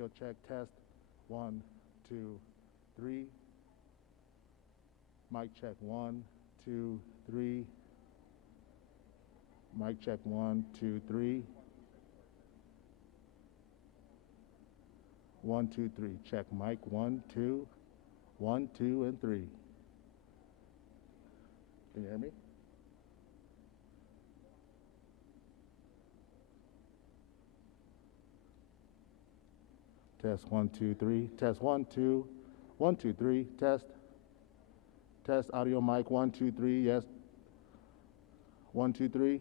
Audio check, test. 1, 2, 3. Mic check, 1, 2, 3. Mic check, 1, 2, 3. 1, 2, 3. Check mic, 1, 2. 1, 2, and 3. Can you hear me? Test 1, 2, 3. Test 1, 2. 1, 2, 3. Test. Test audio mic 1, 2, 3. Yes. 1, 2, 3.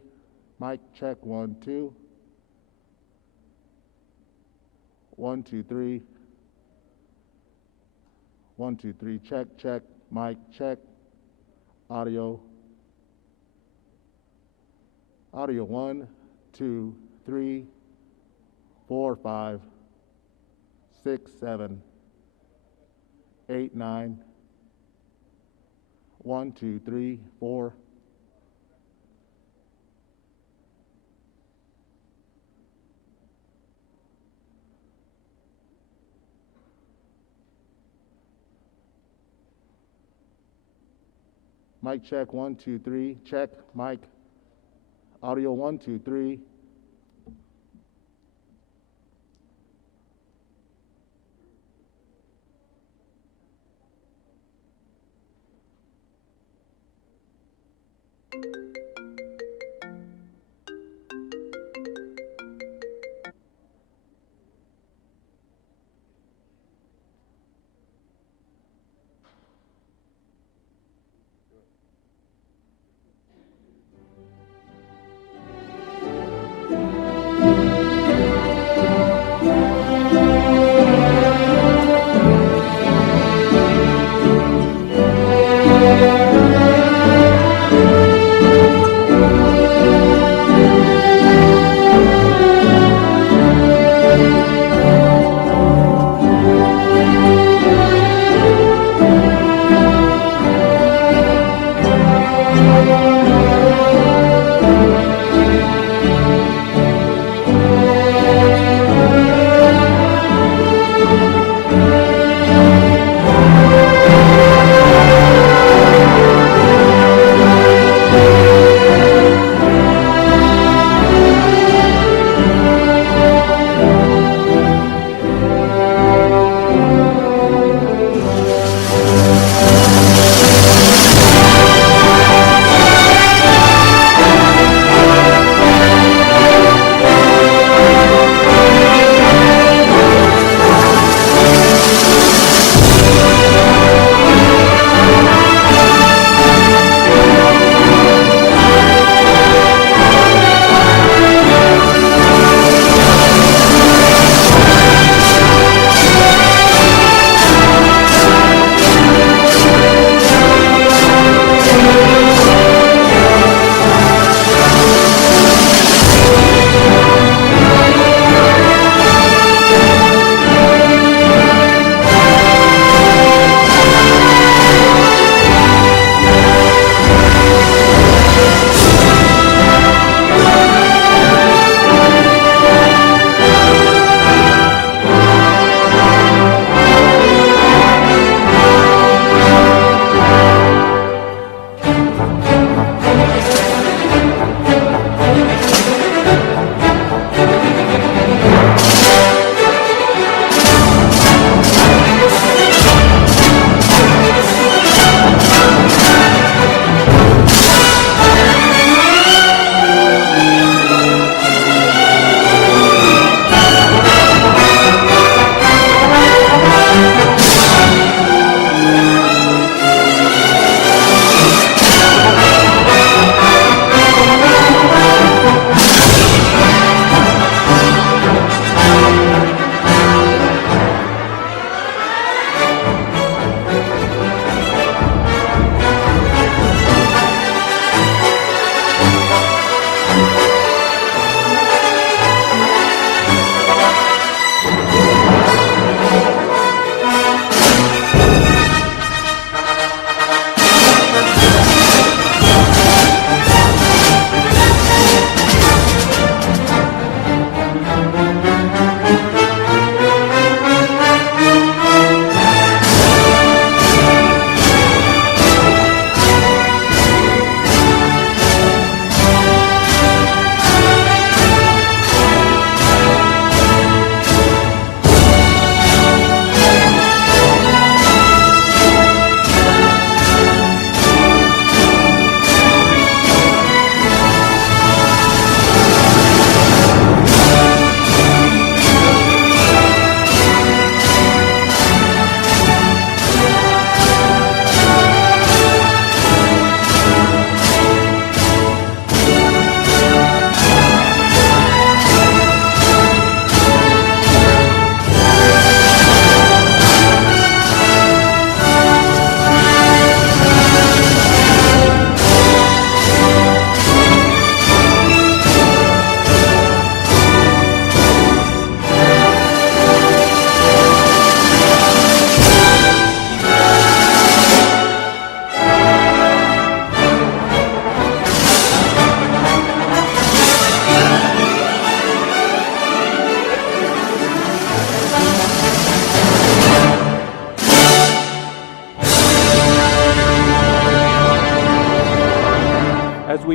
Mic check 1, 2. 1, 2, 3. 1, 2, 3. Check, check. Mic check. Audio. Audio 1, 2, 3, 4, 5, 6, 7, 8, 9. 1, 2, 3, 4. Mic check 1, 2, 3. Check mic. Audio 1, 2, 3.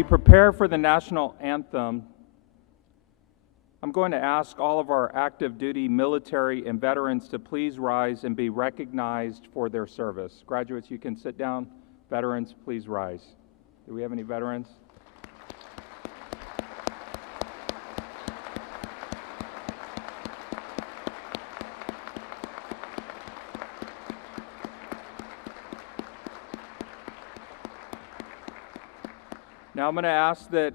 prepare for the national anthem, I'm going to ask all of our active duty military and veterans to please rise and be recognized for their service. Graduates, you can sit down. Veterans, please rise. Do we have any veterans? Now I'm going to ask that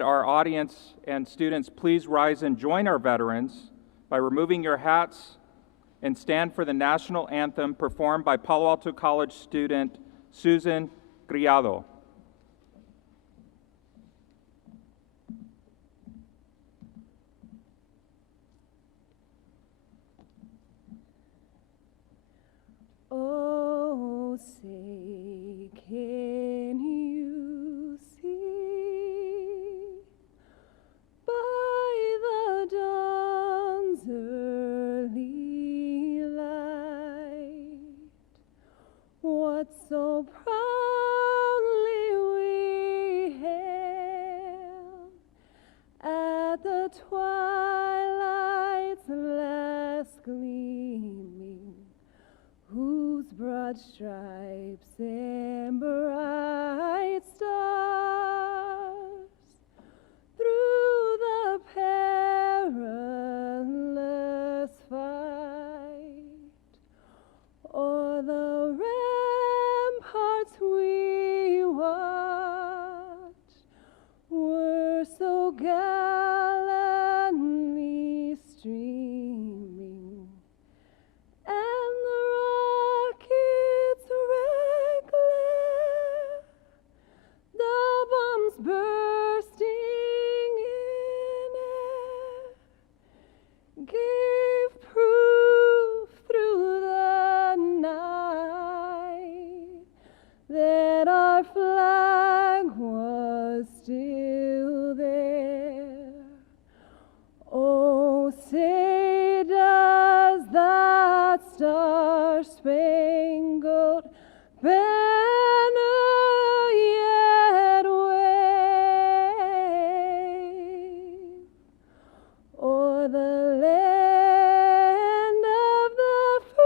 our audience and students please rise and join our veterans by removing your hats and stand for the national anthem performed by Palo Alto College student Susan Criado. Oh, say, can you see by the dawn's early light what so proudly we hailed at the twilight's last gleaming, whose broad stripes and bright stars through the perilous fight o'er the ramparts we watched were so gallantly streaming, and the rockets' red glare, the bombs bursting in air, gave proof through the night that our flag was still there. Oh, say does that star-spangled banner yet wave o'er the land of the free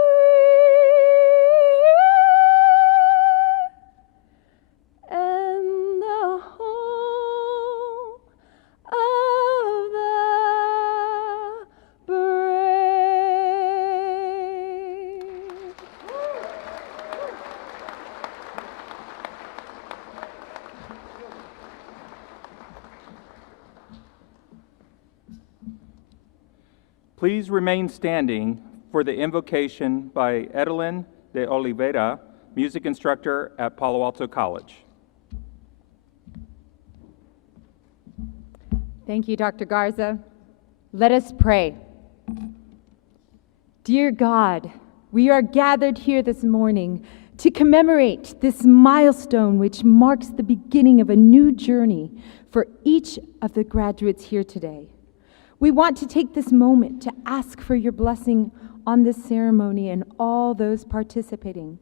and the home of the brave? Please remain standing for the invocation by Edelyn de Oliveira, music instructor at Palo Alto College. Thank you, Dr. Garza. Let us pray. Dear God, we are gathered here this morning to commemorate this milestone which marks the beginning of a new journey for each of the graduates here today. We want to take this moment to ask for your blessing on this ceremony and all those participating.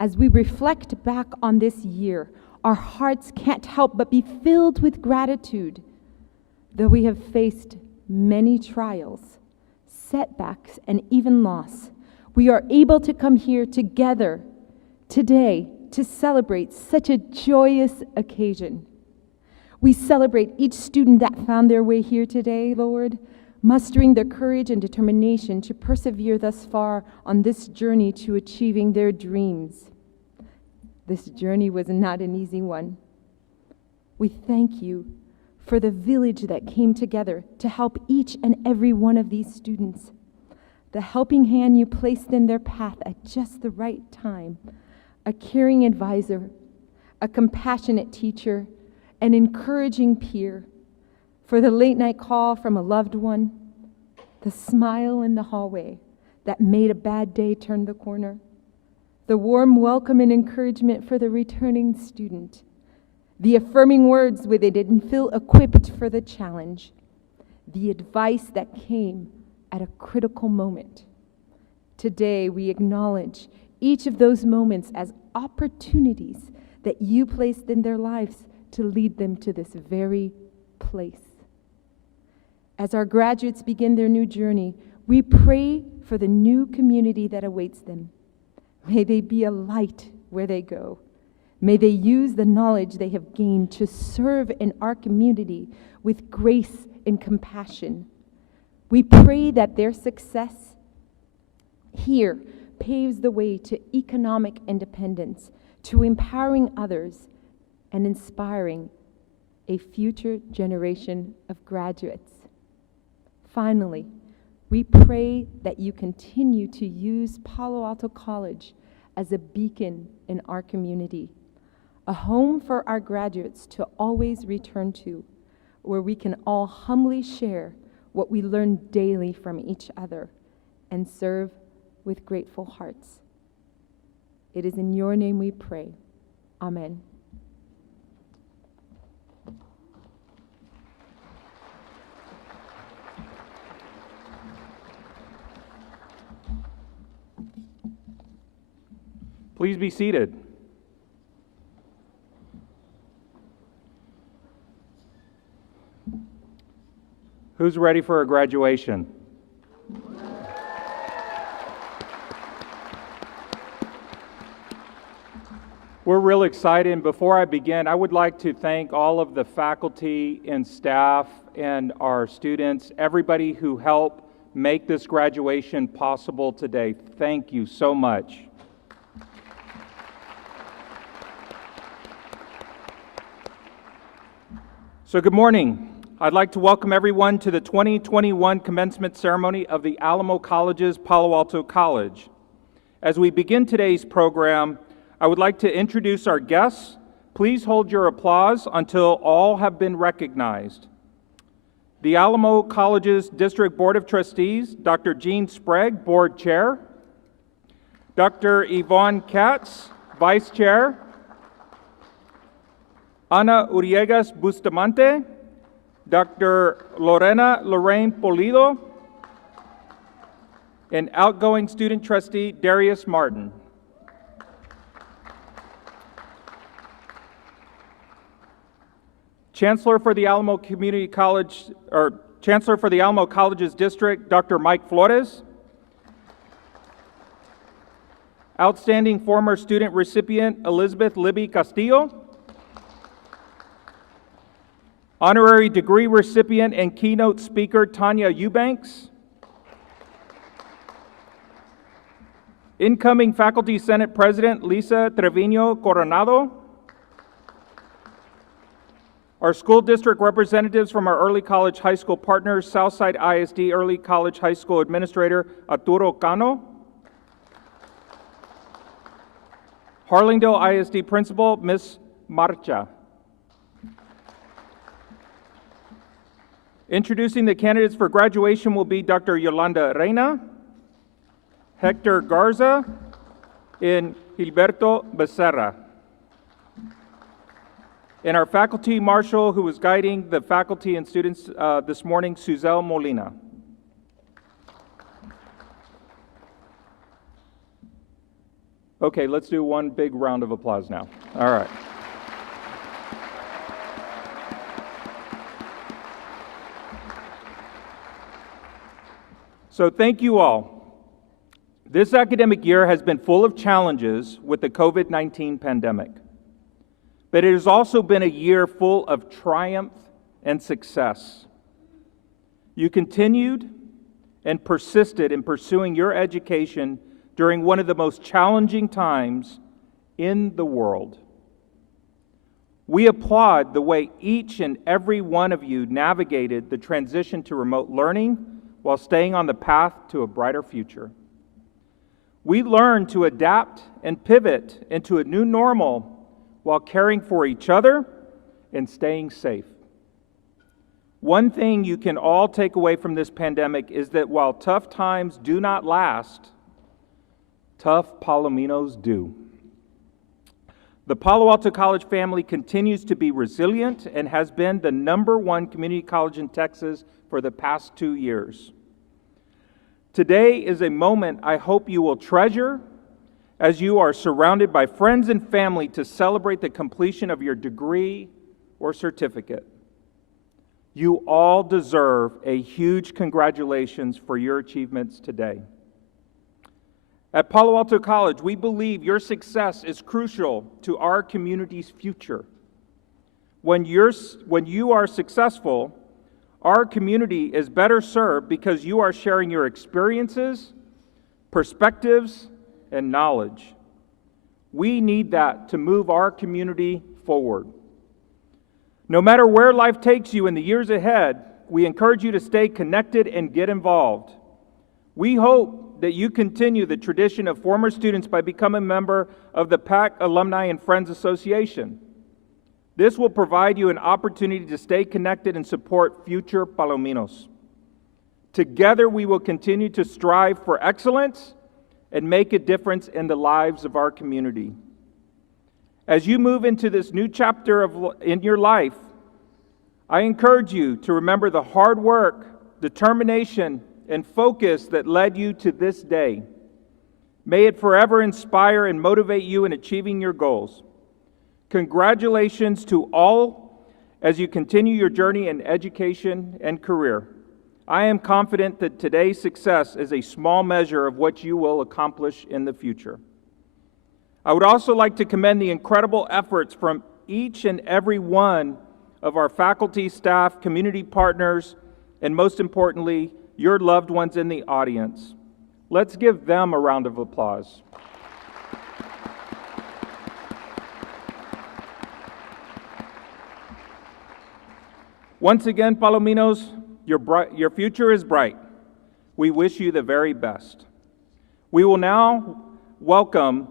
As we reflect back on this year, our hearts can't help but be filled with gratitude. Though we have faced many trials, setbacks, and even loss, we are able to come here together today to celebrate such a joyous occasion. We celebrate each student that found their way here today, Lord, mustering their courage and determination to persevere thus far on this journey to achieving their dreams. This journey was not an easy one. We thank you for the village that came together to help each and every one of these students, the helping hand you placed in their path at just the right time, a caring advisor, a compassionate teacher, an encouraging peer, for the late night call from a loved one, the smile in the hallway that made a bad day turn the corner, the warm welcome and encouragement for the returning student, the affirming words where they didn't feel equipped for the challenge, the advice that came at a critical moment. Today, we acknowledge each of those moments as opportunities that you placed in their lives to lead them to this very place. As our graduates begin their new journey, we pray for the new community that awaits them. May they be a light where they go. May they use the knowledge they have gained to serve in our community with grace and compassion. We pray that their success here paves the way to economic independence, to empowering others, and inspiring a future generation of graduates. Finally, we pray that you continue to use Palo Alto College as a beacon in our community, a home for our graduates to always return to, where we can all humbly share what we learn daily from each other and serve with grateful hearts. It is in your name we pray. Amen. Please be seated. Who's ready for a graduation? We're real excited, and before I begin, I would like to thank all of the faculty and staff and our students, everybody who helped make this graduation possible today. Thank you so much. So good morning. I'd like to welcome everyone to the 2021 commencement ceremony of the Alamo College's Palo Alto College. As we begin today's program, I would like to introduce our guests. Please hold your applause until all have been recognized. The Alamo College's District Board of Trustees, Dr. Jean Sprague, Board Chair, Dr. Yvonne Katz, Vice Chair, Ana Uriegas Bustamante, Dr. Lorraine Polido, and outgoing student trustee Darius Martin. Chancellor for the Alamo Community College, or Chancellor for the Alamo College's district, Dr. Mike Flores. Outstanding former student recipient Elizabeth Libby Castillo. Honorary degree recipient and keynote speaker Tanya Eubanks. Incoming Faculty Senate President Lisa Trevino Coronado. Our school district representatives from our early college high school partners, Southside ISD Early College High School Administrator Arturo Cano. Harlingdale ISD Principal Ms. Marcha. Introducing the candidates for graduation will be Dr. Yolanda Reina, Hector Garza, and Gilberto Becerra. And our faculty marshal who is guiding the faculty and students this morning, Suzelle Molina. Okay, let's do one big round of applause now. All right. So thank you all. This academic year has been full of challenges with the COVID-19 pandemic, but it has also been a year full of triumph and success. You continued and persisted in pursuing your education during one of the most challenging times in the world. We applaud the way each and every one of you navigated the transition to remote learning while staying on the path to a brighter future. We learned to adapt and pivot into a new normal while caring for each other and staying safe. One thing you can all take away from this pandemic is that while tough times do not last, tough Palominos do. The Palo Alto College family continues to be resilient and has been the #1 community college in Texas for the past 2 years. Today is a moment I hope you will treasure as you are surrounded by friends and family to celebrate the completion of your degree or certificate. You all deserve a huge congratulations for your achievements today. At Palo Alto College, we believe your success is crucial to our community's future. When you are successful, our community is better served because you are sharing your experiences, perspectives, and knowledge. We need that to move our community forward. No matter where life takes you in the years ahead, we encourage you to stay connected and get involved. We hope that you continue the tradition of former students by becoming a member of the PAC Alumni and Friends Association. This will provide you an opportunity to stay connected and support future Palominos. Together, we will continue to strive for excellence and make a difference in the lives of our community. As you move into this new chapter in your life, I encourage you to remember the hard work, determination, and focus that led you to this day. May it forever inspire and motivate you in achieving your goals. Congratulations to all as you continue your journey in education and career. I am confident that today's success is a small measure of what you will accomplish in the future. I would also like to commend the incredible efforts from each and every one of our faculty, staff, community partners, and most importantly, your loved ones in the audience. Let's give them a round of applause. Once again, Palominos, your future is bright. We wish you the very best. We will now welcome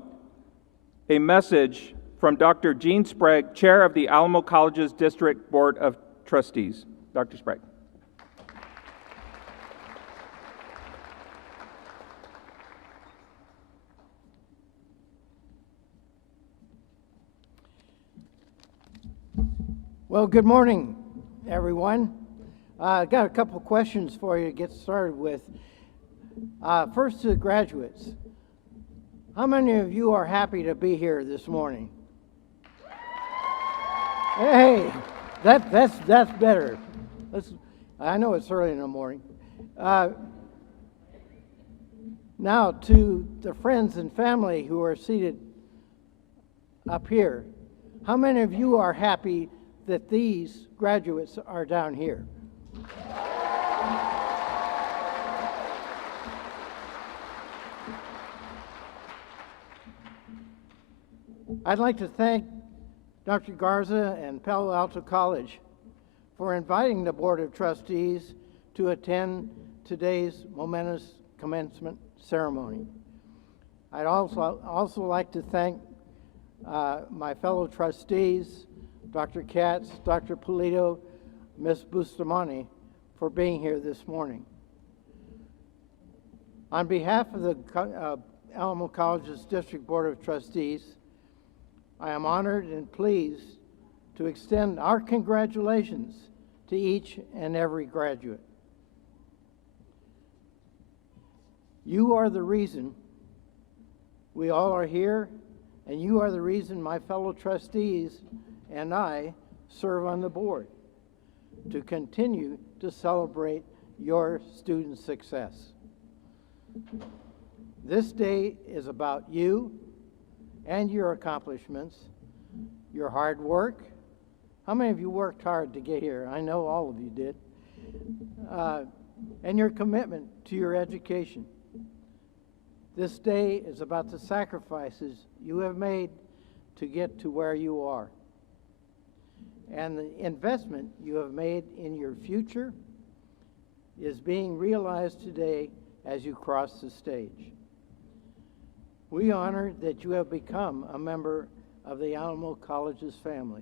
a message from Dr. Gene Sprague, Chair of the Alamo College's District Board of Trustees. Dr. Sprague. Well, good morning, everyone. I got a couple questions for you to get started with. First to the graduates. How many of you are happy to be here this morning? Hey, that's better. I know it's early in the morning. Now to the friends and family who are seated up here. How many of you are happy that these graduates are down here? I'd like to thank Dr. Garza and Palo Alto College for inviting the Board of Trustees to attend today's momentous commencement ceremony. I'd also like to thank my fellow trustees, Dr. Katz, Dr. Polito, Ms. Bustamante, for being here this morning. On behalf of the Alamo College's District Board of Trustees, I am honored and pleased to extend our congratulations to each and every graduate. You are the reason we all are here, and you are the reason my fellow trustees and I serve on the board to continue to celebrate your student success. This day is about you and your accomplishments, your hard work. How many of you worked hard to get here? I know all of you did. And your commitment to your education. This day is about the sacrifices you have made to get to where you are, and the investment you have made in your future is being realized today as you cross the stage. We honor that you have become a member of the Alamo College's family.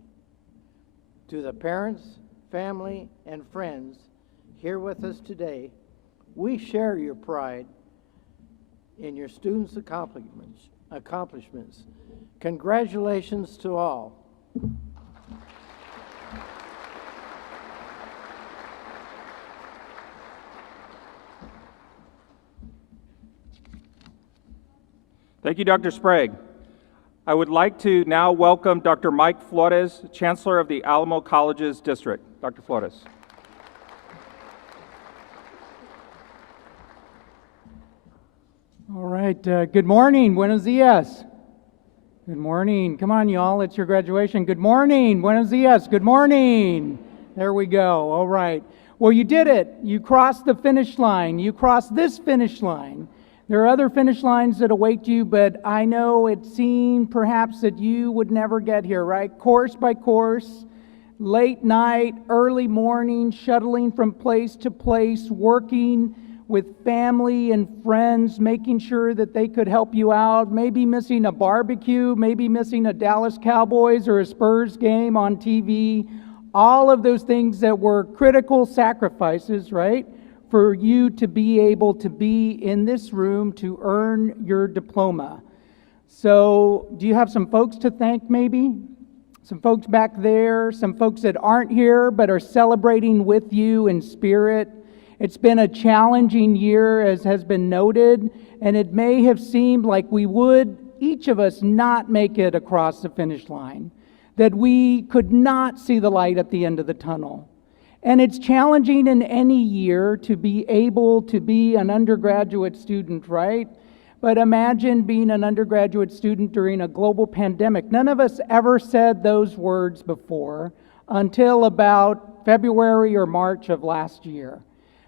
To the parents, family, and friends here with us today, we share your pride in your students' accomplishments. Congratulations to all. Thank you, Dr. Sprague. I would like to now welcome Dr. Mike Flores, Chancellor of the Alamo Colleges District. Dr. Flores. All right, good morning, buenos dias. Good morning, come on y'all, it's your graduation. Good morning, buenos dias, good morning. There we go, all right. Well, you did it, you crossed the finish line, you crossed this finish line. There are other finish lines that await you, but I know it seemed perhaps that you would never get here, right? Course by course, late night, early morning, shuttling from place to place, working with family and friends, making sure that they could help you out, maybe missing a barbecue, maybe missing a Dallas Cowboys or a Spurs game on TV, all of those things that were critical sacrifices, right? For you to be able to be in this room to earn your diploma. So, do you have some folks to thank maybe? Some folks back there, some folks that aren't here but are celebrating with you in spirit. It's been a challenging year, as has been noted, and it may have seemed like we would, each of us, not make it across the finish line, that we could not see the light at the end of the tunnel. And it's challenging in any year to be able to be an undergraduate student, right? But imagine being an undergraduate student during a global pandemic. None of us ever said those words before until about February or March of last year.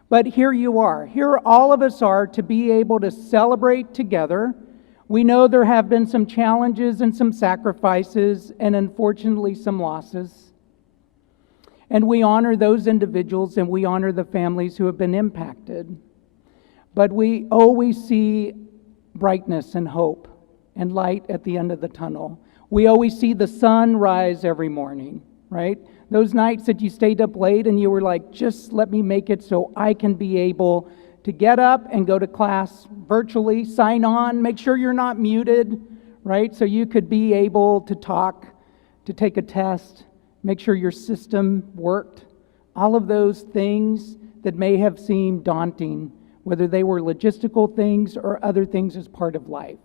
But here you are. Here all of us are to be able to celebrate together. We know there have been some challenges and some sacrifices and unfortunately some losses. And we honor those individuals and we honor the families who have been impacted. But we always see brightness and hope and light at the end of the tunnel. We always see the sun rise every morning, right? Those nights that you stayed up late and you were like, just let me make it so I can be able to get up and go to class virtually, sign on, make sure you're not muted, right? So you could be able to talk, to take a test, make sure your system worked. All of those things that may have seemed daunting, whether they were logistical things or other things as part of life.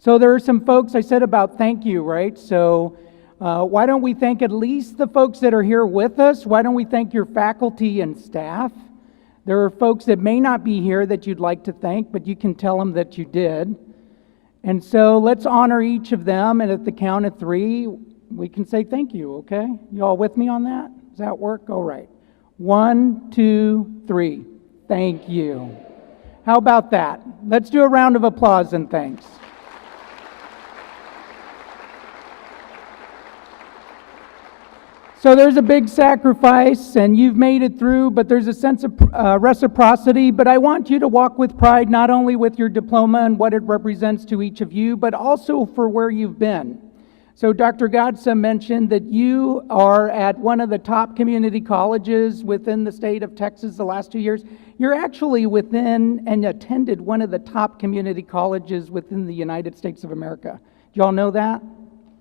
So there are some folks I said about thank you, right? So why don't we thank at least the folks that are here with us? Why don't we thank your faculty and staff? There are folks that may not be here that you'd like to thank, but you can tell them that you did. And so let's honor each of them, and at the count of 3, we can say thank you, okay? You all with me on that? Does that work? All right. 1, 2, 3. Thank you. How about that? Let's do a round of applause and thanks. So there's a big sacrifice, and you've made it through, but there's a sense of reciprocity. But I want you to walk with pride, not only with your diploma and what it represents to each of you, but also for where you've been. So Dr. Godsa mentioned that you are at one of the top community colleges within the state of Texas the last 2 years. You're actually within and attended one of the top community colleges within the United States of America. Do y'all know that?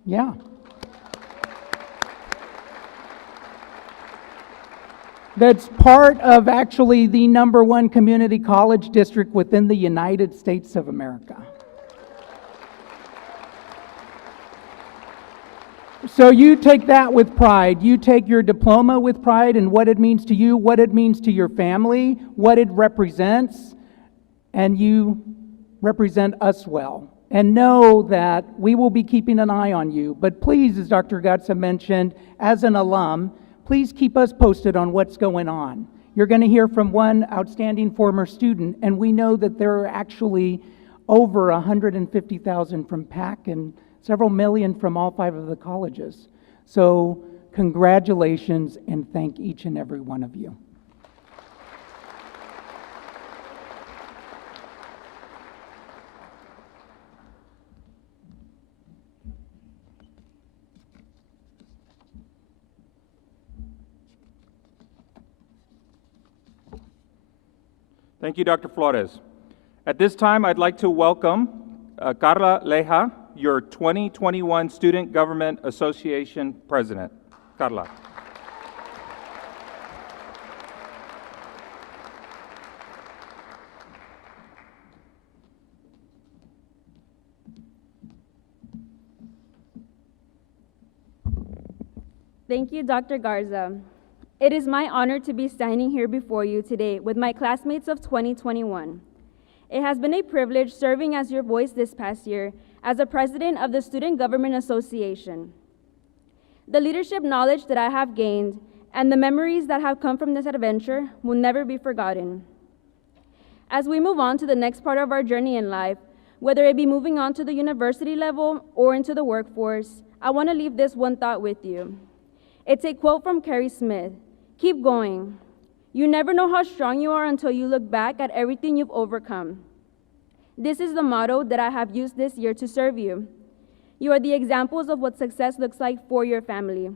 Yeah. That's part of actually the #1 community college district within the United States of America. So you take that with pride. You take your diploma with pride and what it means to you, what it means to your family, what it represents, and you represent us well. And know that we will be keeping an eye on you. But please, as Dr. Gatsa mentioned, as an alum, please keep us posted on what's going on. You're going to hear from one outstanding former student, and we know that there are actually over 150,000 from PAC and several million from all 5 of the colleges. So congratulations and thank each and every one of you. Thank you, Dr. Flores. At this time, I'd like to welcome Carla Leja, your 2021 Student Government Association President. Carla. Thank you, Dr. Garza. It is my honor to be standing here before you today with my classmates of 2021. It has been a privilege serving as your voice this past year as the president of the Student Government Association. The leadership knowledge that I have gained and the memories that have come from this adventure will never be forgotten. As we move on to the next part of our journey in life, whether it be moving on to the university level or into the workforce, I want to leave this one thought with you. It's a quote from Carrie Smith. Keep going. You never know how strong you are until you look back at everything you've overcome. This is the motto that I have used this year to serve you. You are the examples of what success looks like for your family.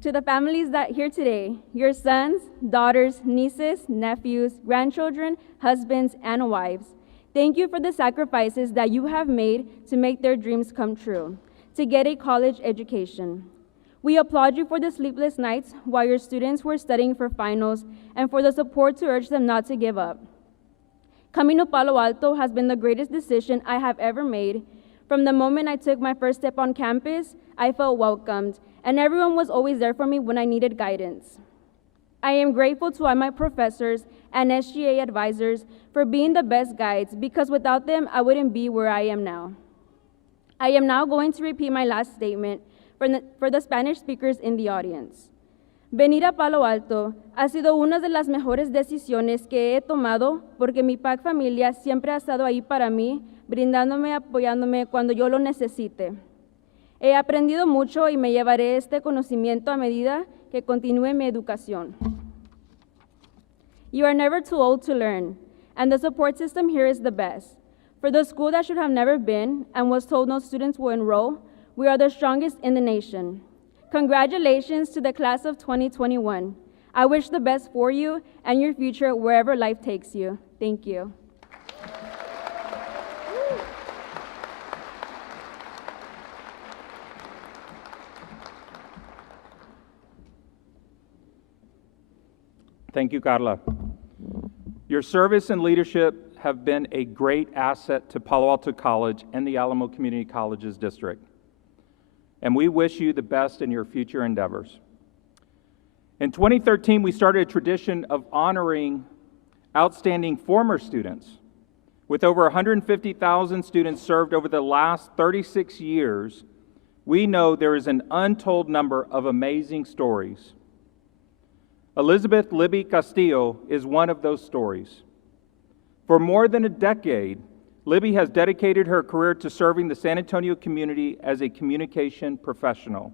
To the families that here today, your sons, daughters, nieces, nephews, grandchildren, husbands, and wives, thank you for the sacrifices that you have made to make their dreams come true, to get a college education. We applaud you for the sleepless nights while your students were studying for finals and for the support to urge them not to give up. Coming to Palo Alto has been the greatest decision I have ever made. From the moment I took my first step on campus, I felt welcomed, and everyone was always there for me when I needed guidance. I am grateful to all my professors and SGA advisors for being the best guides, because without them, I wouldn't be where I am now. I am now going to repeat my last statement for the Spanish speakers in the audience. Venir a Palo Alto ha sido una de las mejores decisiones que he tomado, porque mi PAC familia siempre ha estado ahí para mí, brindándome, apoyándome cuando yo lo necesite. He aprendido mucho y me llevaré este conocimiento a medida que continúe mi educación. You are never too old to learn, and the support system here is the best. For the school that should have never been and was told no students will enroll, we are the strongest in the nation. Congratulations to the class of 2021. I wish the best for you and your future wherever life takes you. Thank you. Thank you, Carla. Your service and leadership have been a great asset to Palo Alto College and the Alamo Community Colleges District. And we wish you the best in your future endeavors. In 2013, we started a tradition of honoring outstanding former students. With over 150,000 students served over the last 36 years, we know there is an untold number of amazing stories. Elizabeth Libby Castillo is one of those stories. For more than a decade, Libby has dedicated her career to serving the San Antonio community as a communication professional.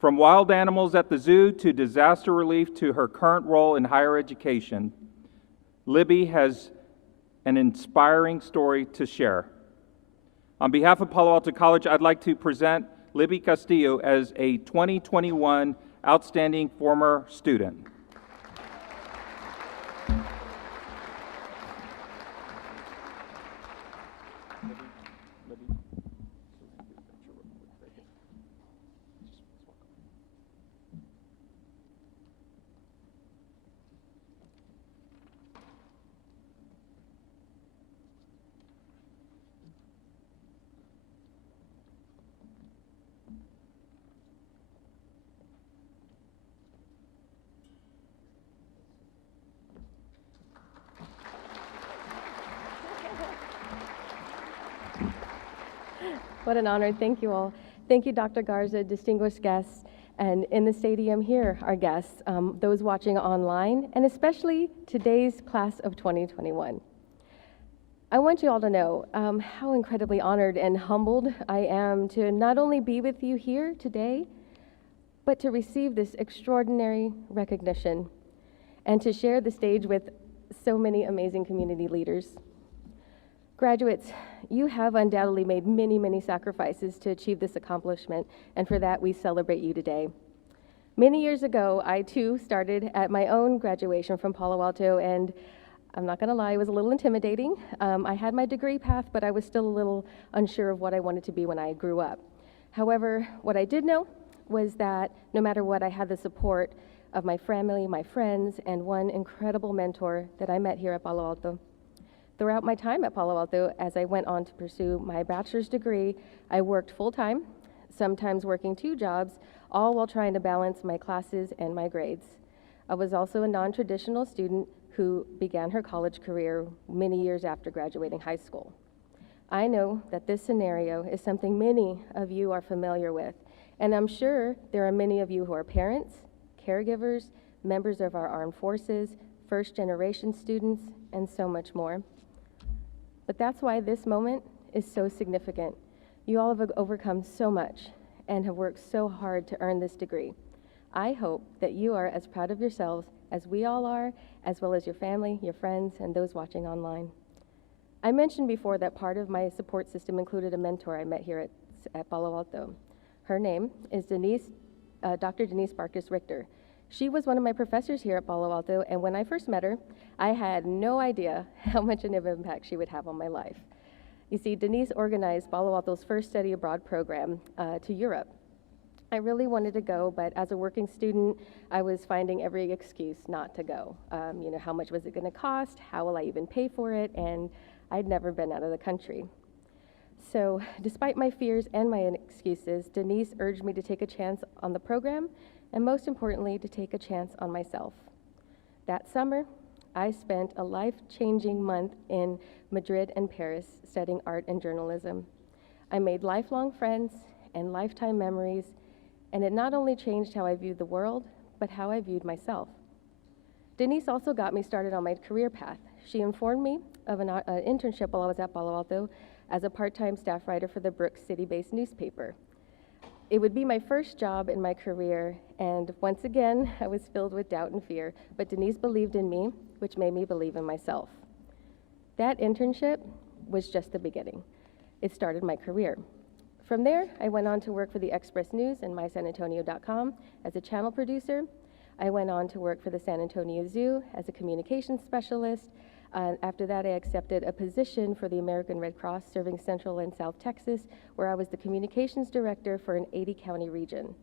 From wild animals at the zoo to disaster relief to her current role in higher education, Libby has an inspiring story to share. On behalf of Palo Alto College, I'd like to present Libby Castillo as a 2021 Outstanding Former Student. What an honor. Thank you all. Thank you, Dr. Garza, distinguished guests, and in the stadium here, our guests, those watching online, and especially today's class of 2021. I want you all to know how incredibly honored and humbled I am to not only be with you here today, but to receive this extraordinary recognition and to share the stage with so many amazing community leaders. Graduates, you have undoubtedly made many, many sacrifices to achieve this accomplishment, and for that we celebrate you today. Many years ago, I too started at my own graduation from Palo Alto, and I'm not gonna lie, it was a little intimidating. I had my degree path, but I was still a little unsure of what I wanted to be when I grew up. However, what I did know was that no matter what, I had the support of my family, my friends, and one incredible mentor that I met here at Palo Alto. Throughout my time at Palo Alto, as I went on to pursue my bachelor's degree, I worked full-time, sometimes working 2 jobs, all while trying to balance my classes and my grades. I was also a non-traditional student who began her college career many years after graduating high school. I know that this scenario is something many of you are familiar with, and I'm sure there are many of you who are parents, caregivers, members of our armed forces, first-generation students, and so much more. But that's why this moment is so significant. You all have overcome so much and have worked so hard to earn this degree. I hope that you are as proud of yourselves as we all are, as well as your family, your friends, and those watching online. I mentioned before that part of my support system included a mentor I met here at Palo Alto. Her name is Dr. Denise Barkis Richter. She was one of my professors here at Palo Alto, and when I first met her, I had no idea how much of an impact she would have on my life. You see, Denise organized Palo Alto's first study abroad program to Europe. I really wanted to go, but as a working student, I was finding every excuse not to go. How much was it going to cost? How will I even pay for it? And I'd never been out of the country. So, despite my fears and my excuses, Denise urged me to take a chance on the program, and most importantly, to take a chance on myself. That summer, I spent a life-changing month in Madrid and Paris studying art and journalism. I made lifelong friends and lifetime memories, and it not only changed how I viewed the world, but how I viewed myself. Denise also got me started on my career path. She informed me of an internship while I was at Palo Alto as a part-time staff writer for the Brooks City-based newspaper. It would be my first job in my career, and once again, I was filled with doubt and fear, but Denise believed in me, which made me believe in myself. That internship was just the beginning. It started my career. From there, I went on to work for the Express News and mysanantonio.com as a channel producer. I went on to work for the San Antonio Zoo as a communications specialist. After that, I accepted a position for the American Red Cross serving Central and South Texas, where I was the communications director for an 80-county region.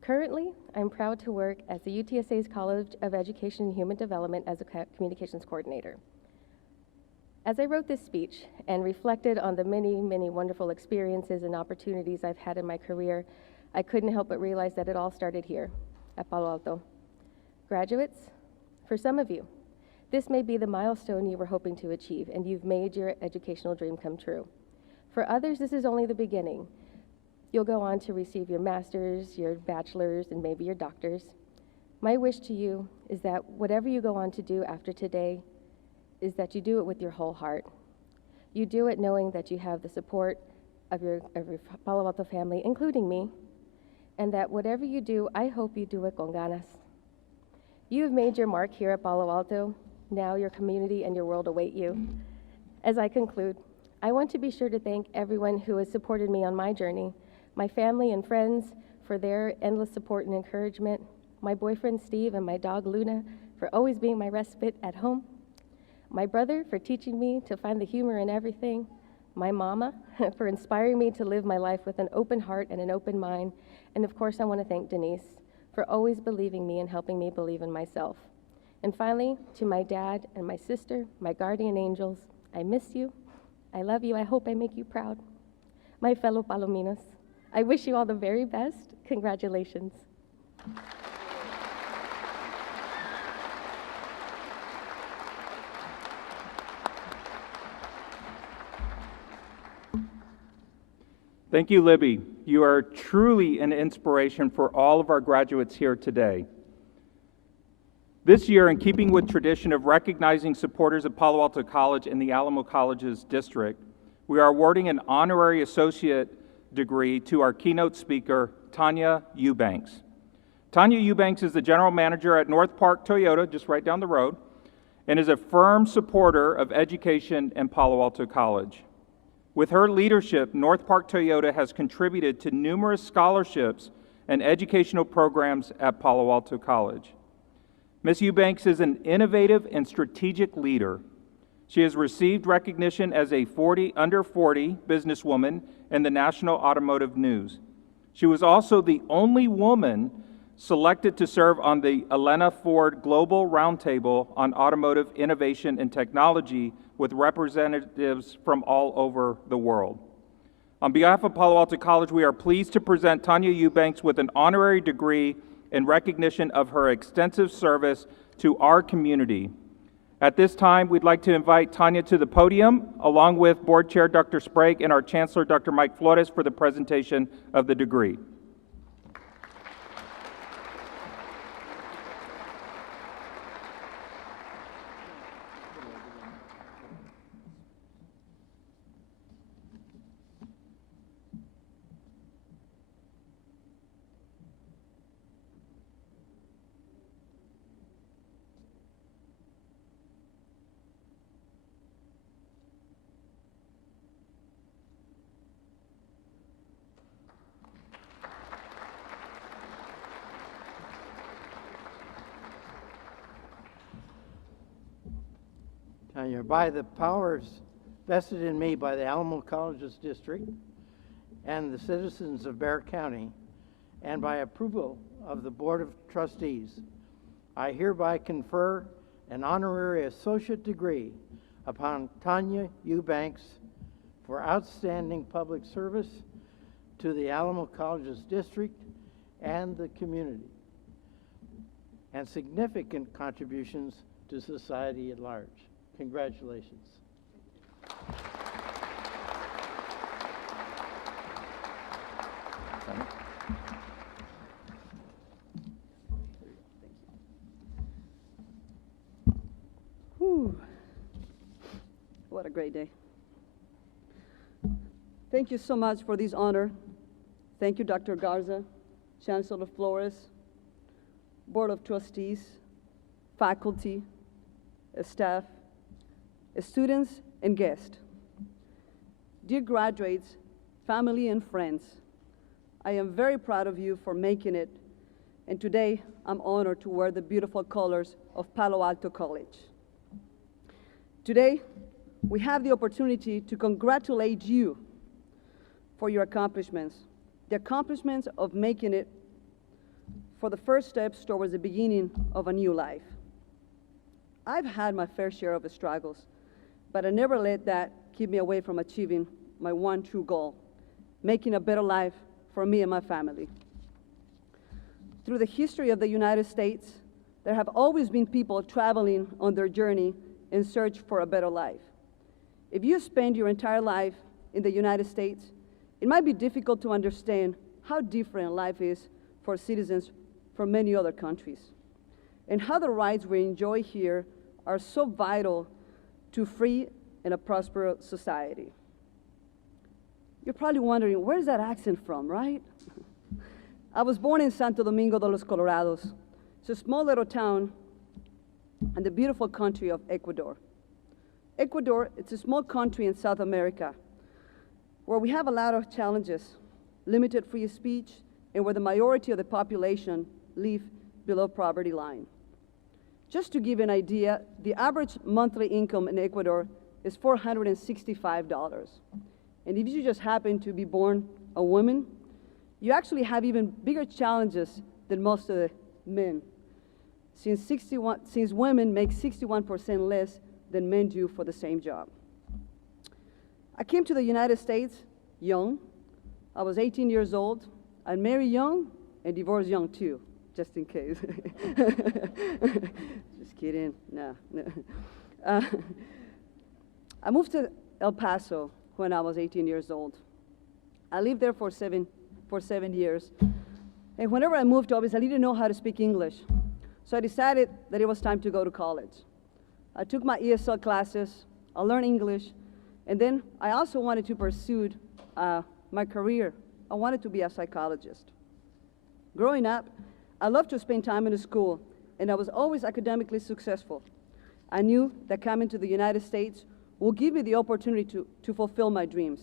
Currently, I'm proud to work at the UTSA's College of Education and Human Development as a communications coordinator. As I wrote this speech and reflected on the many, many wonderful experiences and opportunities I've had in my career, I couldn't help but realize that it all started here at Palo Alto. Graduates, for some of you, this may be the milestone you were hoping to achieve, and you've made your educational dream come true. For others, this is only the beginning. You'll go on to receive your master's, your bachelor's, and maybe your doctor's. My wish to you is that whatever you go on to do after today is that you do it with your whole heart. You do it knowing that you have the support of your Palo Alto family, including me, and that whatever you do, I hope you do it con ganas. You have made your mark here at Palo Alto. Now your community and your world await you. As I conclude, I want to be sure to thank everyone who has supported me on my journey, my family and friends for their endless support and encouragement, my boyfriend Steve and my dog Luna for always being my respite at home, my brother for teaching me to find the humor in everything, my mama for inspiring me to live my life with an open heart and an open mind, and of course I want to thank Denise for always believing me and helping me believe in myself. And finally, to my dad and my sister, my guardian angels, I miss you, I love you, I hope I make you proud. My fellow Palominos, I wish you all the very best. Congratulations. Thank you, Libby. You are truly an inspiration for all of our graduates here today. This year, in keeping with tradition of recognizing supporters of Palo Alto College and the Alamo College's district, we are awarding an honorary associate degree to our keynote speaker, Tanya Eubanks. Tanya Eubanks is the general manager at North Park Toyota, just right down the road, and is a firm supporter of education in Palo Alto College. With her leadership, North Park Toyota has contributed to numerous scholarships and educational programs at Palo Alto College. Ms. Eubanks is an innovative and strategic leader. She has received recognition as a under 40 businesswoman in the National Automotive News. She was also the only woman selected to serve on the Elena Ford Global Roundtable on Automotive Innovation and Technology with representatives from all over the world. On behalf of Palo Alto College, we are pleased to present Tanya Eubanks with an honorary degree in recognition of her extensive service to our community. At this time, we'd like to invite Tanya to the podium, along with Board Chair Dr. Sprague and our Chancellor, Dr. Mike Flores, for the presentation of the degree. Tanya, by the powers vested in me by the Alamo Colleges District and the citizens of Bexar County, and by approval of the Board of Trustees, I hereby confer an honorary associate degree upon Tanya Eubanks for outstanding public service to the Alamo Colleges District and the community, and significant contributions to society at large. Congratulations. Whew. What a great day. Thank you so much for this honor. Thank you, Dr. Garza, Chancellor Flores, Board of Trustees, faculty, staff, students, and guests. Dear graduates, family, and friends, I am very proud of you for making it, and today I'm honored to wear the beautiful colors of Palo Alto College. Today, we have the opportunity to congratulate you for your accomplishments, the accomplishments of making it for the first steps towards the beginning of a new life. I've had my fair share of struggles, but I never let that keep me away from achieving my one true goal, making a better life for me and my family. Through the history of the United States, there have always been people traveling on their journey in search for a better life. If you spend your entire life in the United States, it might be difficult to understand how different life is for citizens from many other countries, and how the rights we enjoy here are so vital to free and a prosperous society. You're probably wondering, where's that accent from, right? I was born in Santo Domingo de los Colorados. It's a small little town in the beautiful country of Ecuador. Ecuador, it's a small country in South America where we have a lot of challenges, limited free speech, and where the majority of the population live below poverty line. Just to give you an idea, the average monthly income in Ecuador is $465. And if you just happen to be born a woman, you actually have even bigger challenges than most of the men, since women make 61% less than men do for the same job. I came to the United States young. I was 18 years old. I married young and divorced young too, just in case. Just kidding, no. I moved to El Paso when I was 18 years old. I lived there for seven years. And whenever I moved, obviously, I didn't know how to speak English. So I decided that it was time to go to college. I took my ESL classes, I learned English, and then I also wanted to pursue my career. I wanted to be a psychologist. Growing up, I loved to spend time in the school, and I was always academically successful. I knew that coming to the United States will give me the opportunity to fulfill my dreams.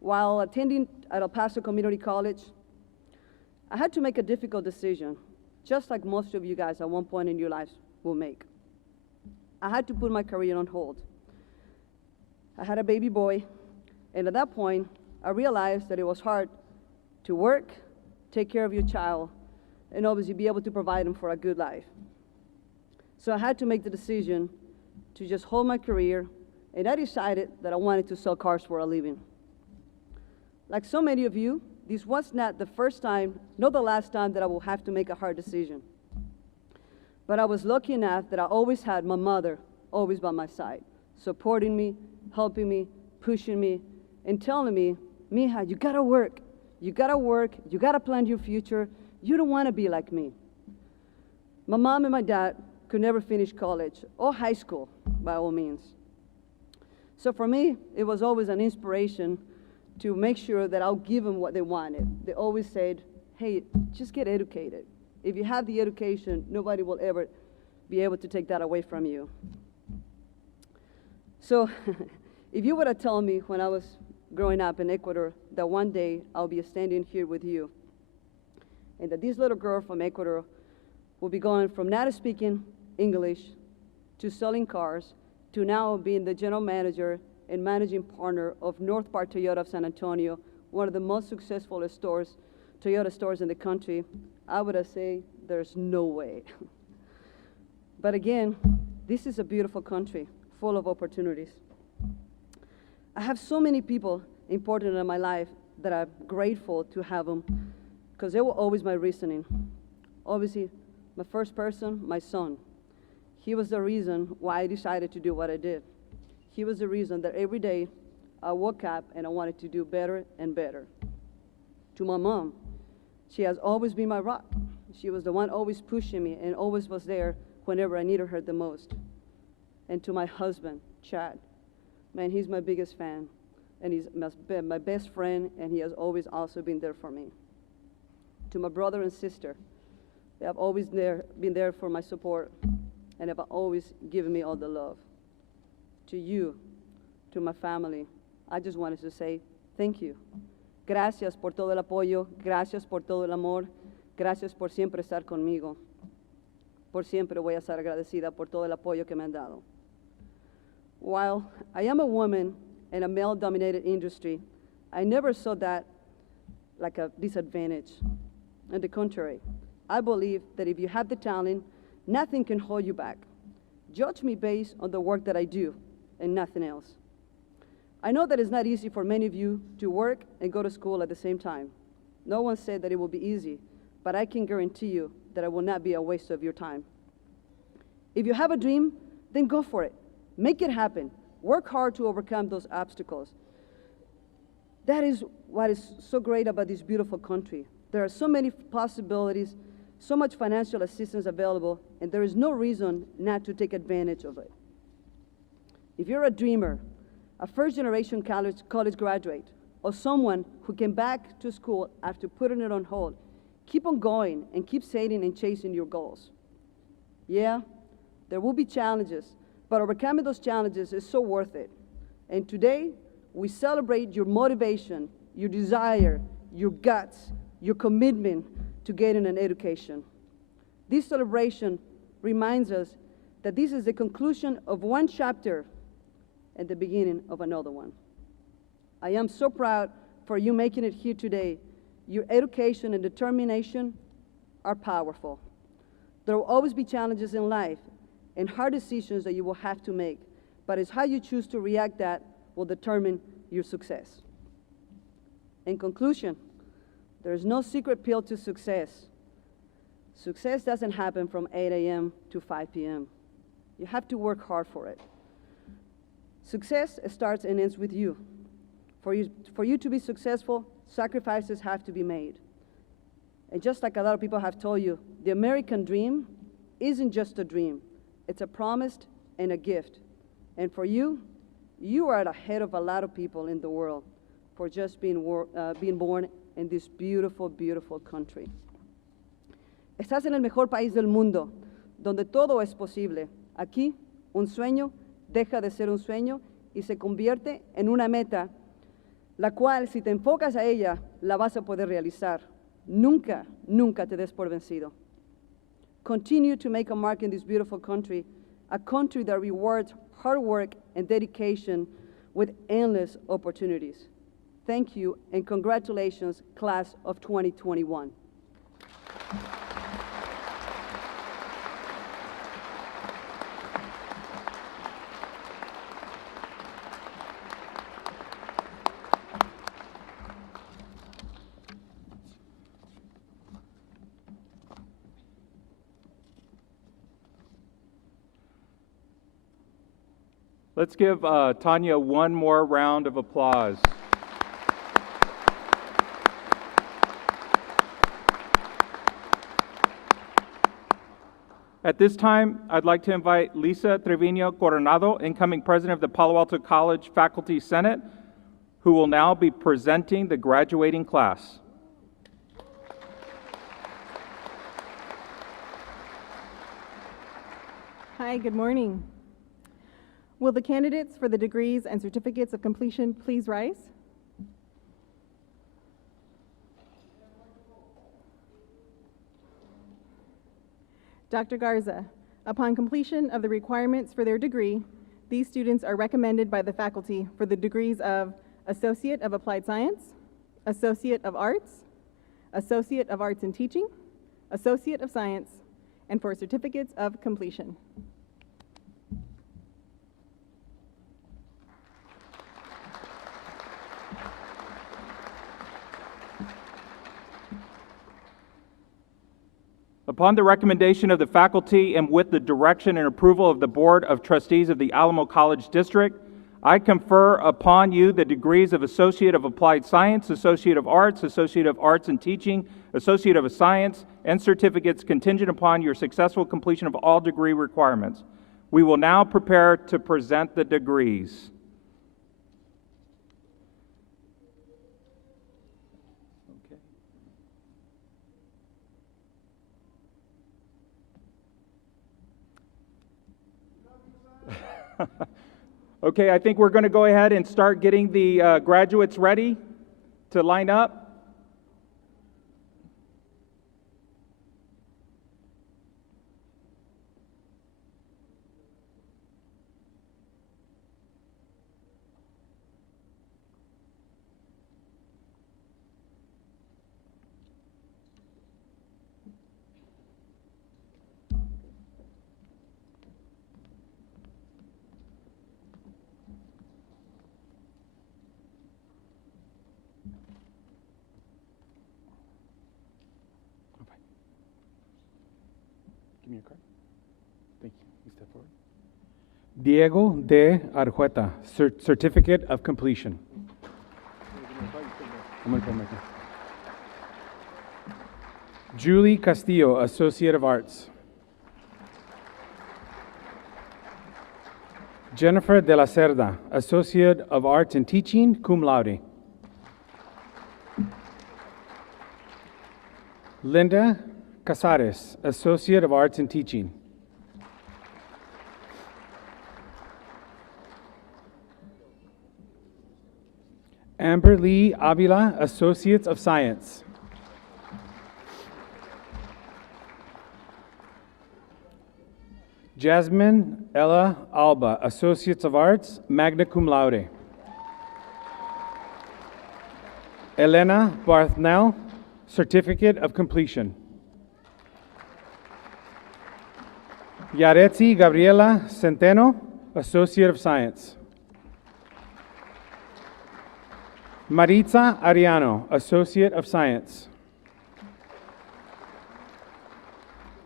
While attending at El Paso Community College, I had to make a difficult decision, just like most of you guys at one point in your lives will make. I had to put my career on hold. I had a baby boy, and at that point, I realized that it was hard to work, take care of your child, and obviously be able to provide him for a good life. So I had to make the decision to just hold my career, and I decided that I wanted to sell cars for a living. Like so many of you, this was not the first time, nor the last time that I will have to make a hard decision. But I was lucky enough that I always had my mother always by my side, supporting me, helping me, pushing me, and telling me, Mija, you gotta work, you gotta plan your future, you don't wanna be like me. My mom and my dad could never finish college or high school, by all means. So for me, it was always an inspiration to make sure that I'll give them what they wanted. They always said, hey, just get educated. If you have the education, nobody will ever be able to take that away from you. So if you would have told me when I was growing up in Ecuador that one day I'll be standing here with you and that this little girl from Ecuador will be going from not speaking English to selling cars to now being the general manager and managing partner of North Park Toyota of San Antonio, one of the most successful stores, Toyota stores in the country, I would have said there's no way. But again, this is a beautiful country full of opportunities. I have so many people important in my life that I'm grateful to have them because they were always my reasoning. Obviously, my first person, my son. He was the reason why I decided to do what I did. He was the reason that every day I woke up and I wanted to do better and better. To my mom, she has always been my rock. She was the one always pushing me and always was there whenever I needed her the most. And to my husband, Chad, man, he's my biggest fan. And he's my best friend, and he has always also been there for me. To my brother and sister, they have always been there for my support and have always given me all the love. To you, to my family, I just wanted to say thank you. Gracias por todo el apoyo, gracias por todo el amor, gracias por siempre estar conmigo. Por siempre voy a estar agradecida por todo el apoyo que me han dado. While I am a woman in a male-dominated industry, I never saw that like a disadvantage. On the contrary, I believe that if you have the talent, nothing can hold you back. Judge me based on the work that I do and nothing else. I know that it's not easy for many of you to work and go to school at the same time. No one said that it will be easy, but I can guarantee you that it will not be a waste of your time. If you have a dream, then go for it. Make it happen. Work hard to overcome those obstacles. That is what is so great about this beautiful country. There are so many possibilities, so much financial assistance available, and there is no reason not to take advantage of it. If you're a dreamer, a first-generation college graduate, or someone who came back to school after putting it on hold, keep on going and keep sailing and chasing your goals. Yeah, there will be challenges, but overcoming those challenges is so worth it. And today, we celebrate your motivation, your desire, your guts, your commitment to getting an education. This celebration reminds us that this is the conclusion of one chapter and the beginning of another one. I am so proud for you making it here today. Your education and determination are powerful. There will always be challenges in life and hard decisions that you will have to make, but it's how you choose to react that will determine your success. In conclusion, there is no secret pill to success. Success doesn't happen from 8 a.m. to 5 p.m. You have to work hard for it. Success starts and ends with you. For you to be successful, sacrifices have to be made. And just like a lot of people have told you, the American dream isn't just a dream. It's a promise and a gift. And for you, you are ahead of a lot of people in the world for just being born in this beautiful, beautiful country. Estás en el mejor país del mundo, donde todo es posible. Aquí, un sueño deja de ser un sueño y se convierte en una meta, la cual, si te enfocas a ella, la vas a poder realizar. Nunca, nunca te des por vencido. Continue to make a mark in this beautiful country, a country that rewards hard work and dedication with endless opportunities. Thank you, and congratulations, class of 2021. Let's give Tanya one more round of applause. At this time, I'd like to invite Lisa Trevino Coronado, incoming president of the Palo Alto College Faculty Senate, who will now be presenting the graduating class. Hi, good morning. Will the candidates for the degrees and certificates of completion please rise? Dr. Garza, upon completion of the requirements for their degree, these students are recommended by the faculty for the degrees of Associate of Applied Science, Associate of Arts, Associate of Arts in Teaching, Associate of Science, and for certificates of completion. Upon the recommendation of the faculty and with the direction and approval of the Board of Trustees of the Alamo College District, I confer upon you the degrees of Associate of Applied Science, Associate of Arts, Associate of Arts in Teaching, Associate of Science, and certificates contingent upon your successful completion of all degree requirements. We will now prepare to present the degrees. Okay, I think we're going to go ahead and start getting the graduates ready to line up. Give me your card. Thank you. You step forward. Diego de Arjueta, Certificate of Completion. I'm going to come back here. Julie Castillo, Associate of Arts. Jennifer de la Cerda, Associate of Arts in Teaching, cum laude. Linda Casares, Associate of Arts in Teaching. Amber Lee Avila, Associates of Science. Jasmine Ella Alba, Associates of Arts, magna cum laude. Elena Barthnell, Certificate of Completion. Yaretzi Gabriela Centeno, Associate of Science. Maritza Ariano, Associate of Science.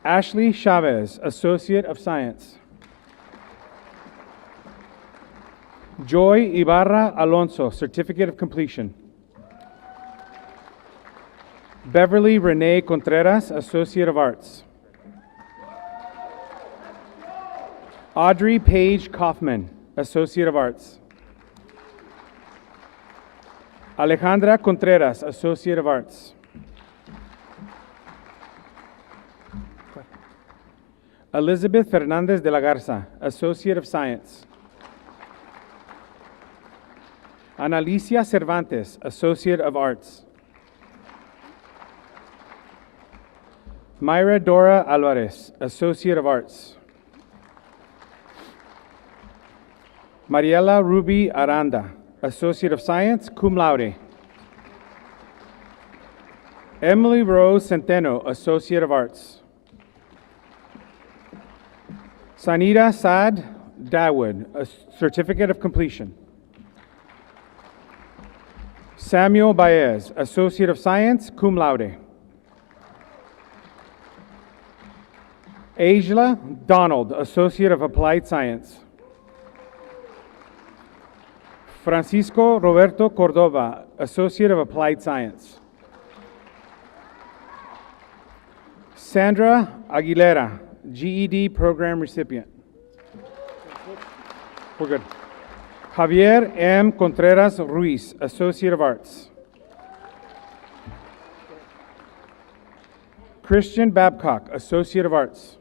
Ashley Chavez, Associate of Science. Joy Ibarra Alonso, Certificate of Completion. Beverly Renee Contreras, Associate of Arts. Audrey Paige Kaufman, Associate of Arts. Alejandra Contreras, Associate of Arts. Elizabeth Fernandez de la Garza, Associate of Science. Analicia Cervantes, Associate of Arts. Myra Dora Alvarez, Associate of Arts. Mariela Ruby Aranda, Associate of Science, cum laude. Emily Rose Centeno, Associate of Arts. Sanita Saad Dawood, a Certificate of Completion. Samuel Baez, Associate of Science, cum laude. Angela Donald, Associate of Applied Science. Francisco Roberto Cordova, Associate of Applied Science. Sandra Aguilera, GED Program Recipient. We're good. Javier M. Contreras Ruiz, Associate of Arts. Christian Babcock, Associate of Arts.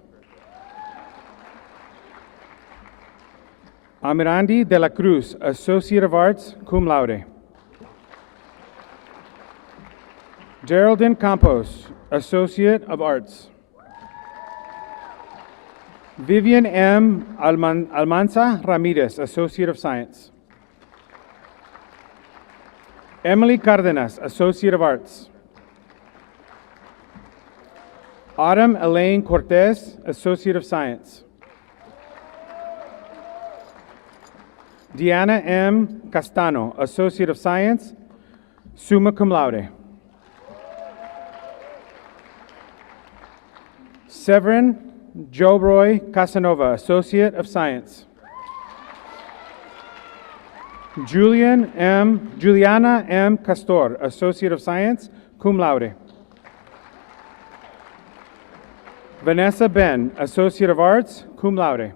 Amirandi de la Cruz, Associate of Arts, cum laude. Geraldine Campos, Associate of Arts. Vivian M. Almanza Ramirez, Associate of Science. Emily Cardenas, Associate of Arts. Autumn Elaine Cortez, Associate of Science. Diana M. Castano, Associate of Science, summa cum laude. Severin Joe Roy Casanova, Associate of Science. Juliana M. Castor, Associate of Science, cum laude. Vanessa Ben, Associate of Arts, cum laude.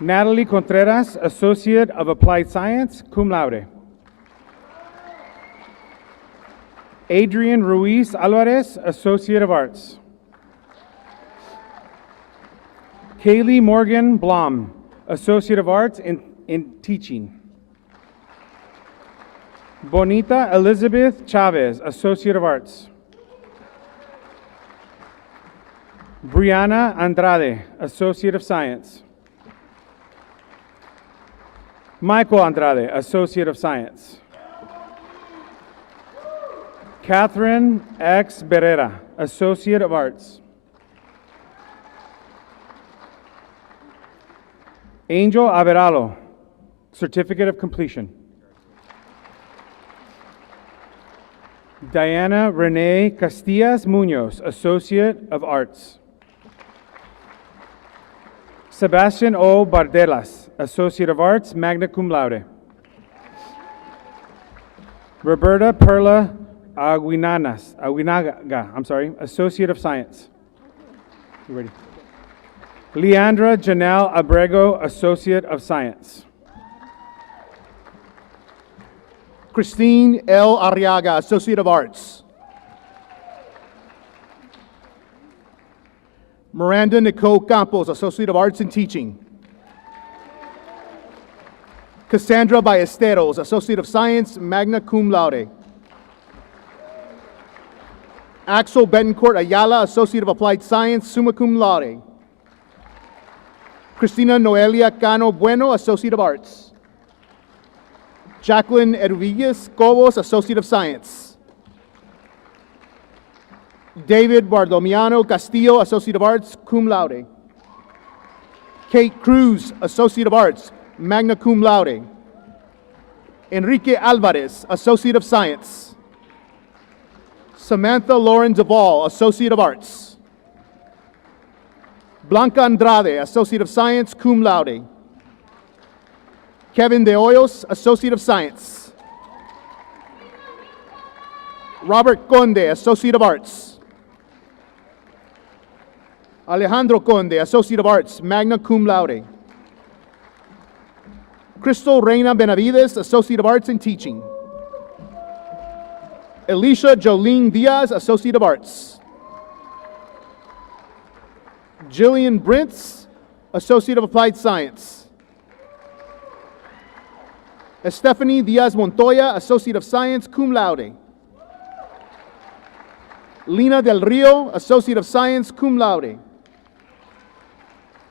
Natalie Contreras, Associate of Applied Science, cum laude. Adrian Ruiz Alvarez, Associate of Arts. Kaylee Morgan Blom, Associate of Arts in Teaching. Bonita Elizabeth Chavez, Associate of Arts. Brianna Andrade, Associate of Science. Michael Andrade, Associate of Science. Catherine X. Berrera, Associate of Arts. Angel Averalo, Certificate of Completion. Diana Renee Castillas Munoz, Associate of Arts. Sebastian O. Bardelas, Associate of Arts, magna cum laude. Roberta Perla Aguinaga, Associate of Science. You ready? Leandra Janelle Abrego, Associate of Science. Christine L. Arriaga, Associate of Arts. Miranda Nicole Campos, Associate of Arts in Teaching. Cassandra Ballesteros, Associate of Science, magna cum laude. Axel Betancourt Ayala, Associate of Applied Science, summa cum laude. Cristina Noelia Cano Bueno, Associate of Arts. Jacqueline Ervillas Cobos, Associate of Science. David Bardomiano Castillo, Associate of Arts, cum laude. Kate Cruz, Associate of Arts, magna cum laude. Enrique Alvarez, Associate of Science. Samantha Lauren Duvall, Associate of Arts. Blanca Andrade, Associate of Science, cum laude. Kevin De Hoyos, Associate of Science. Robert Conde, Associate of Arts. Alejandro Conde, Associate of Arts, magna cum laude. Crystal Reina Benavides, Associate of Arts in Teaching. Alicia Jolene Diaz, Associate of Arts. Jillian Brintz, Associate of Applied Science. Stephanie Diaz Montoya, Associate of Science, cum laude. Lina Del Rio, Associate of Science, cum laude.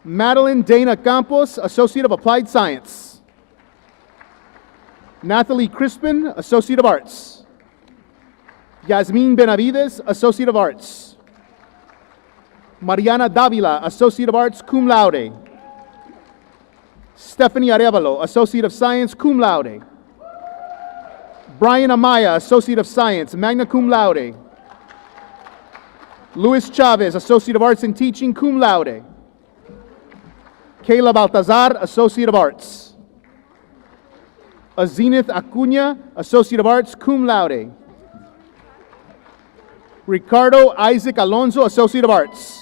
Madeline Dana Campos, Associate of Applied Science. Nathalie Crispin, Associate of Arts. Yasmin Benavides, Associate of Arts. Mariana Davila, Associate of Arts, cum laude. Stephanie Arevalo, Associate of Science, cum laude. Brian Amaya, Associate of Science, magna cum laude. Luis Chavez, Associate of Arts in Teaching, cum laude. Kayla Baltazar, Associate of Arts. Azenith Acuna, Associate of Arts, cum laude. Ricardo Isaac Alonso, Associate of Arts.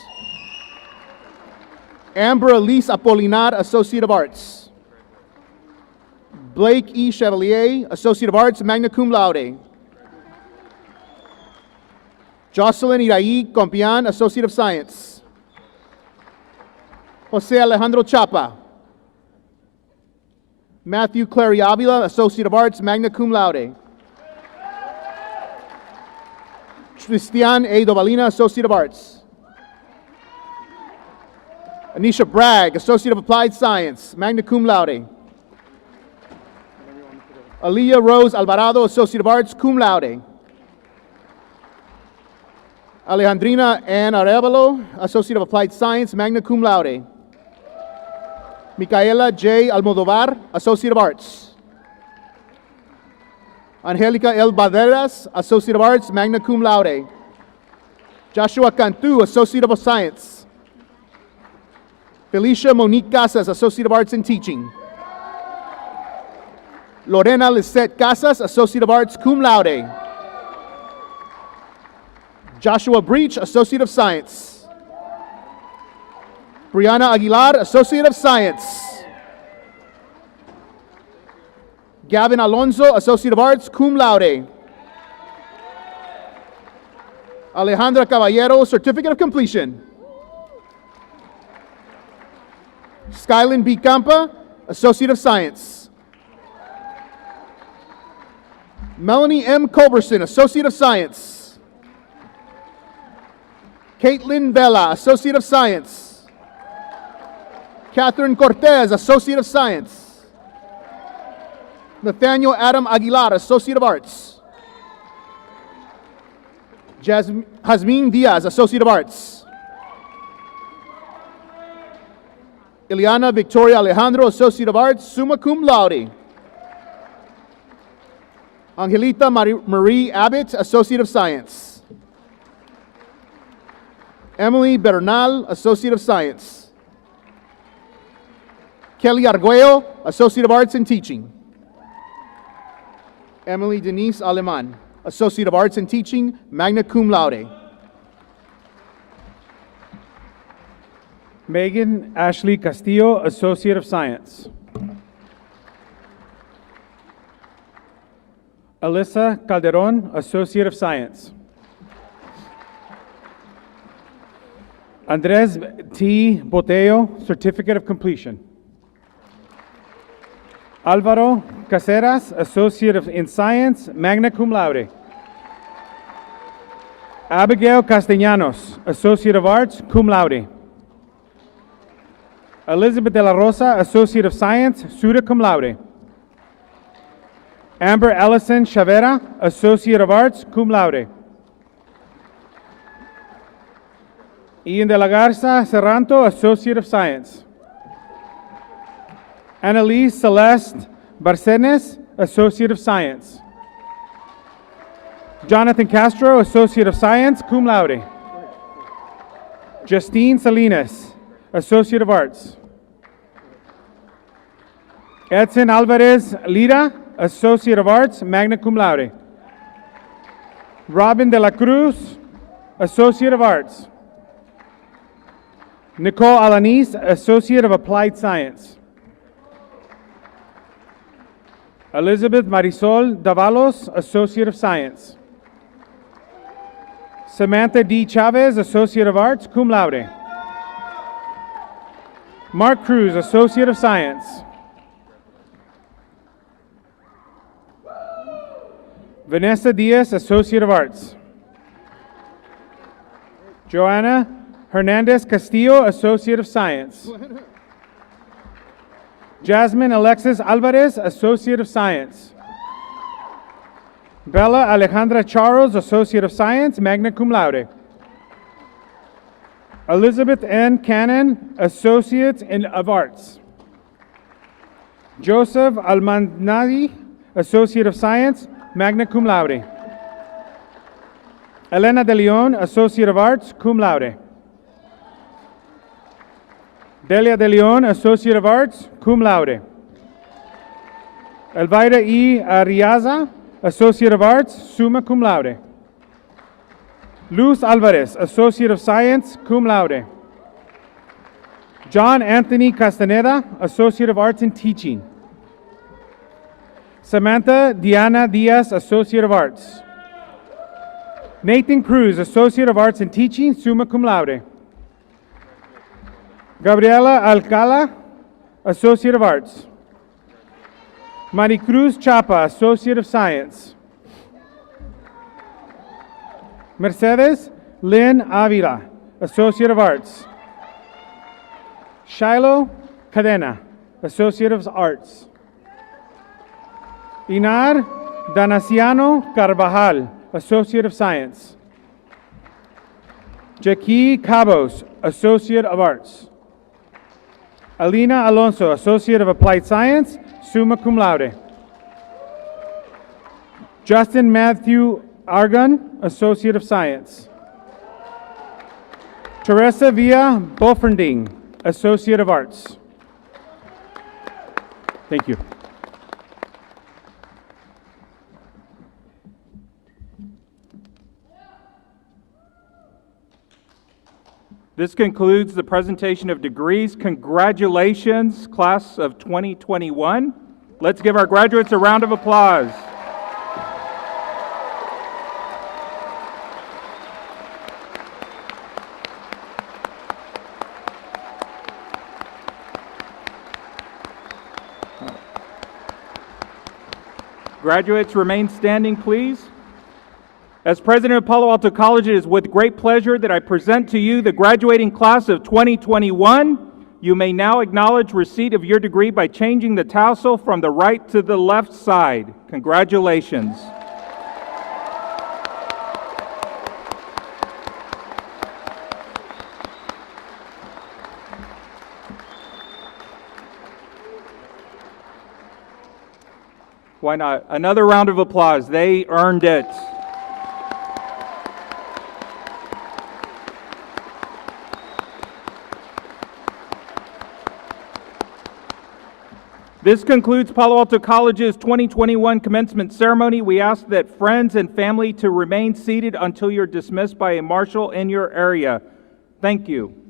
Amber Elise Apolinar, Associate of Arts. Blake E. Chevalier, Associate of Arts, magna cum laude. Jocelyn Iraí Compián, Associate of Science. Jose Alejandro Chapa. Matthew Clary Avila, Associate of Arts, magna cum laude. Tristian A. Dovalina, Associate of Arts. Anisha Bragg, Associate of Applied Science, magna cum laude. Aliyah Rose Alvarado, Associate of Arts, cum laude. Alejandrina Ann Arevalo, Associate of Applied Science, magna cum laude. Micaela J. Almodovar, Associate of Arts. Angelica L. Baderas, Associate of Arts, magna cum laude. Joshua Cantu, Associate of Science. Felicia Monique Casas, Associate of Arts in Teaching. Lorena Lisette Casas, Associate of Arts, cum laude. Joshua Breach, Associate of Science. Brianna Aguilar, Associate of Science. Gavin Alonso, Associate of Arts, cum laude. Alejandra Caballero, Certificate of Completion. Skylin B. Campa, Associate of Science. Melanie M. Culberson, Associate of Science. Caitlin Vela, Associate of Science. Catherine Cortez, Associate of Science. Nathaniel Adam Aguilar, Associate of Arts. Jasmine Diaz, Associate of Arts. Ileana Victoria Alejandro, Associate of Arts, summa cum laude. Angelita Marie Abbott, Associate of Science. Emily Bernal, Associate of Science. Kelly Arguello, Associate of Arts in Teaching. Emily Denise Aleman, Associate of Arts in Teaching, magna cum laude. Megan Ashley Castillo, Associate of Science. Alyssa Calderon, Associate of Science. Andres T. Botello, Certificate of Completion. Alvaro Caceres, Associate in Science, magna cum laude. Abigail Castellanos, Associate of Arts, cum laude. Elizabeth de la Rosa, Associate of Science, summa cum laude. Amber Ellison Chavera, Associate of Arts, cum laude. Ian de la Garza Serranto, Associate of Science. Annalise Celeste Barcenes, Associate of Science. Jonathan Castro, Associate of Science, cum laude. Justine Salinas, Associate of Arts. Edson Alvarez Lira, Associate of Arts, magna cum laude. Robin de la Cruz, Associate of Arts. Nicole Alanis, Associate of Applied Science. Elizabeth Marisol Davalos, Associate of Science. Samantha D. Chavez, Associate of Arts, cum laude. Mark Cruz, Associate of Science. Vanessa Diaz, Associate of Arts. Joanna Hernandez Castillo, Associate of Science. Jasmine Alexis Alvarez, Associate of Science. Bella Alejandra Charles, Associate of Science, magna cum laude. Elizabeth N. Cannon, Associate of Arts. Joseph Almandadi, Associate of Science, magna cum laude. Elena de Leon, Associate of Arts, cum laude. Delia de Leon, Associate of Arts, cum laude. Elvira E. Arriaza, Associate of Arts, summa cum laude. Luz Alvarez, Associate of Science, cum laude. John Anthony Castaneda, Associate of Arts in Teaching. Samantha Diana Diaz, Associate of Arts. Nathan Cruz, Associate of Arts in Teaching, summa cum laude. Gabriela Alcala, Associate of Arts. Maricruz Chapa, Associate of Science. Mercedes Lynn Avila, Associate of Arts. Shiloh Cadena, Associate of Arts. Inar Danaciano Carvajal, Associate of Science. Jackie Cabos, Associate of Arts. Alina Alonso, Associate of Applied Science, summa cum laude. Justin Matthew Argon, Associate of Science. Teresa Villa Boferding, Associate of Arts. Thank you. This concludes the presentation of degrees. Congratulations, class of 2021. Let's give our graduates a round of applause. Graduates, remain standing, please. As president of Palo Alto College, it is with great pleasure that I present to you the graduating class of 2021. You may now acknowledge receipt of your degree by changing the tassel from the right to the left side. Congratulations. Why not? Another round of applause. They earned it. This concludes Palo Alto College's 2021 commencement ceremony. We ask that friends and family to remain seated until you're dismissed by a marshal in your area. Thank you.